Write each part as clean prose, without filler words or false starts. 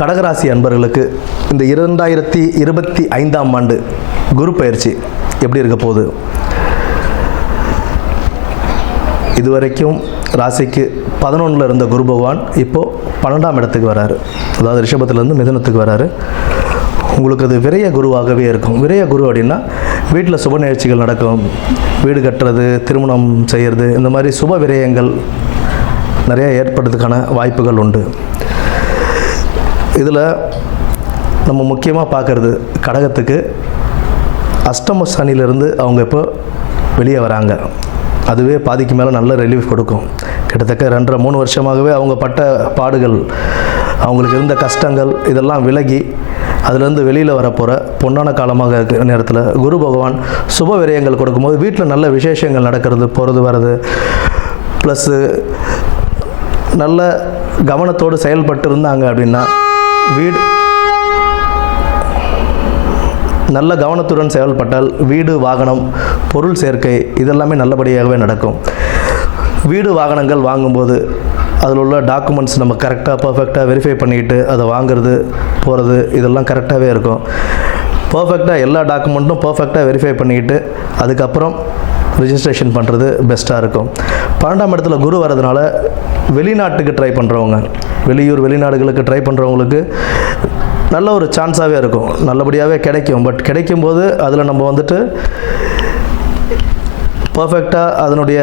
கடகராசி அன்பர்களுக்கு இந்த 2025ஆம் ஆண்டு குரு பயிற்சி எப்படி இருக்க போகுது? இதுவரைக்கும் ராசிக்கு 11ல் இருந்த குரு பகவான் இப்போது 12ஆம் இடத்துக்கு வராரு. அதாவது ரிஷபத்திலேருந்து மிதுனத்துக்கு வராரு. உங்களுக்கு அது விரய குருவாகவே இருக்கும். விரய குரு அப்படின்னா வீட்டில் சுப நிகழ்ச்சிகள் நடக்கும், வீடு கட்டுறது, திருமணம் செய்கிறது, இந்த மாதிரி சுப விரயங்கள் நிறையா ஏற்படுறதுக்கான வாய்ப்புகள் உண்டு. இதில் நம்ம முக்கியமாக பார்க்குறது கடகத்துக்கு அஷ்டம சனியிலிருந்து அவங்க இப்போ வெளியே வராங்க. அதுவே பாதிக்கு மேலே நல்ல ரிலீஃப் கொடுக்கும். கிட்டத்தட்ட 2.5-3 வருஷமாகவே அவங்க பட்ட பாடுகள், அவங்களுக்கு இருந்த கஷ்டங்கள் இதெல்லாம் விலகி அதுலேருந்து வெளியில் வரப்போகிற பொன்னான காலமாக இருக்கிற நேரத்தில் குரு பகவான் சுப விரயங்கள் கொடுக்கும்போது வீட்டில் நல்ல விசேஷங்கள் நடக்கிறது, போகிறது வர்றது, ப்ளஸ்ஸு நல்ல கவனத்தோடு செயல்பட்டு இருந்தாங்க அப்படின்னா வீடு நல்ல கவனத்துடன் செயல்பட்டால் வீடு, வாகனம், பொருள் சேர்க்கை இதெல்லாமே நல்லபடியாகவே நடக்கும். வீடு வாகனங்கள் வாங்கும்போது அதில் உள்ள டாக்குமெண்ட்ஸ் நம்ம கரெக்டாக பர்ஃபெக்டாக வெரிஃபை பண்ணிவிட்டு அதை வாங்குறது, போகிறது இதெல்லாம் கரெக்டாகவே இருக்கும். பர்ஃபெக்டாக எல்லா டாக்குமெண்ட்டும் பர்ஃபெக்டாக வெரிஃபை பண்ணிக்கிட்டு அதுக்கப்புறம் ரிஜிஸ்ட்ரேஷன் பண்ணுறது பெஸ்ட்டாக இருக்கும். 12ஆம் இடத்துல குரு வரதுனால வெளிநாட்டுக்கு ட்ரை பண்ணுறவங்க, வெளியூர் வெளிநாடுகளுக்கு ட்ரை பண்ணுறவங்களுக்கு நல்ல ஒரு சான்ஸாகவே இருக்கும், நல்லபடியாகவே கிடைக்கும். பட் கிடைக்கும்போது அதில் நம்ம வந்துட்டு பர்ஃபெக்டாக அதனுடைய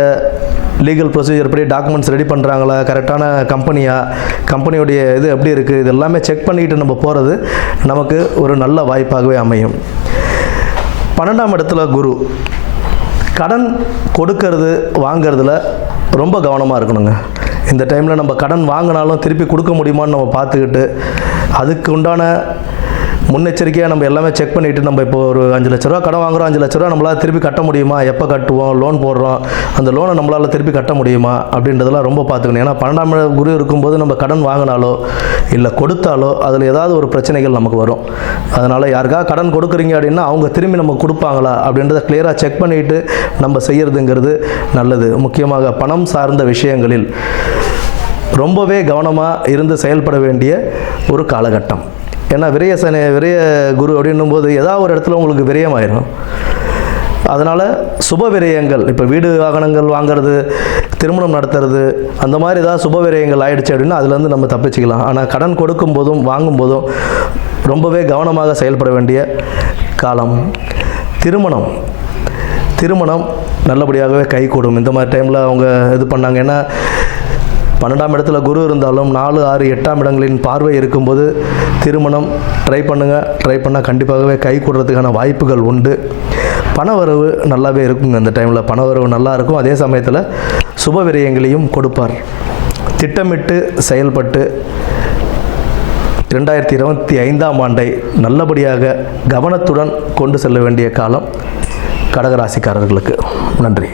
லீகல் ப்ரொசீஜர் படி டாக்குமெண்ட்ஸ் ரெடி பண்ணுறாங்களா, கரெக்டான கம்பெனியோடைய இது எப்படி இருக்குது, இது எல்லாமே செக் பண்ணிக்கிட்டு நம்ம போகிறது நமக்கு ஒரு நல்ல வாய்ப்பாகவே அமையும். 12ஆம் இடத்துல குரு கடன் கொடுக்கறது வாங்கிறதுல ரொம்ப கவனமாக இருக்கணுங்க. இந்த டைமில் நம்ம கடன் வாங்கினாலும் திருப்பி கொடுக்க முடியுமான்னு நம்ம பார்த்துக்கிட்டு அதுக்கு உண்டான முன்னெச்சரிக்கையாக நம்ம எல்லாமே செக் பண்ணிவிட்டு, நம்ம இப்போ ஒரு 5 லட்ச ரூபா கடன் வாங்குகிறோம், 5 லட்ச ரூபா நம்மளால் திருப்பி கட்ட முடியுமா, எப்போ கட்டுவோம், லோன் போடுறோம், அந்த லோனை நம்மளால் திருப்பி கட்ட முடியுமா அப்படின்றதெல்லாம் ரொம்ப பார்த்துக்கணும். ஏன்னா 12ஆம் குரு இருக்கும்போது நம்ம கடன் வாங்கினாலோ இல்லை கொடுத்தாலோ அதில் ஏதாவது ஒரு பிரச்சனைகள் நமக்கு வரும். அதனால் யாருக்காக கடன் கொடுக்குறீங்க அப்படின்னா அவங்க திரும்பி நம்ம கொடுப்பாங்களா அப்படின்றத கிளியராக செக் பண்ணிவிட்டு நம்ம செய்கிறதுங்கிறது நல்லது. முக்கியமாக பணம் சார்ந்த விஷயங்களில் ரொம்பவே கவனமாக இருந்து செயல்பட வேண்டிய ஒரு காலகட்டம். ஏன்னா விரய குரு அப்படின்னும் போது ஏதாவது ஒரு இடத்துல உங்களுக்கு விரயமாயிடும். அதனால் சுப விரயங்கள், இப்போ வீடு வாகனங்கள் வாங்கிறது, திருமணம் நடத்துறது, அந்த மாதிரி ஏதாவது சுப விரயங்கள் ஆகிடுச்சு அப்படின்னா அதுலேருந்து நம்ம தப்பிச்சிக்கலாம். ஆனால் கடன் கொடுக்கும் போதும் வாங்கும் போதும் ரொம்பவே கவனமாக செயல்பட வேண்டிய காலம். திருமணம் நல்லபடியாகவே கைகூடும். இந்த மாதிரி டைமில் அவங்க இது பண்ணாங்க. ஏன்னா 12ஆம் இடத்துல குரு இருந்தாலும் 4, 6, 8ஆம் இடங்களின் பார்வை இருக்கும்போது திருமணம் ட்ரை பண்ணால் கண்டிப்பாகவே கை கூடுறதுக்கான வாய்ப்புகள் உண்டு. பணவரவு நல்லாவே இருக்குங்க. அந்த டைமில் பணவரவு நல்லா இருக்கும். அதே சமயத்தில் சுப விரயங்களையும் கொடுப்பார். திட்டமிட்டு செயல்பட்டு 2025ஆம் ஆண்டை நல்லபடியாக கவனத்துடன் கொண்டு செல்ல வேண்டிய காலம் கடகராசிக்காரர்களுக்கு. நன்றி.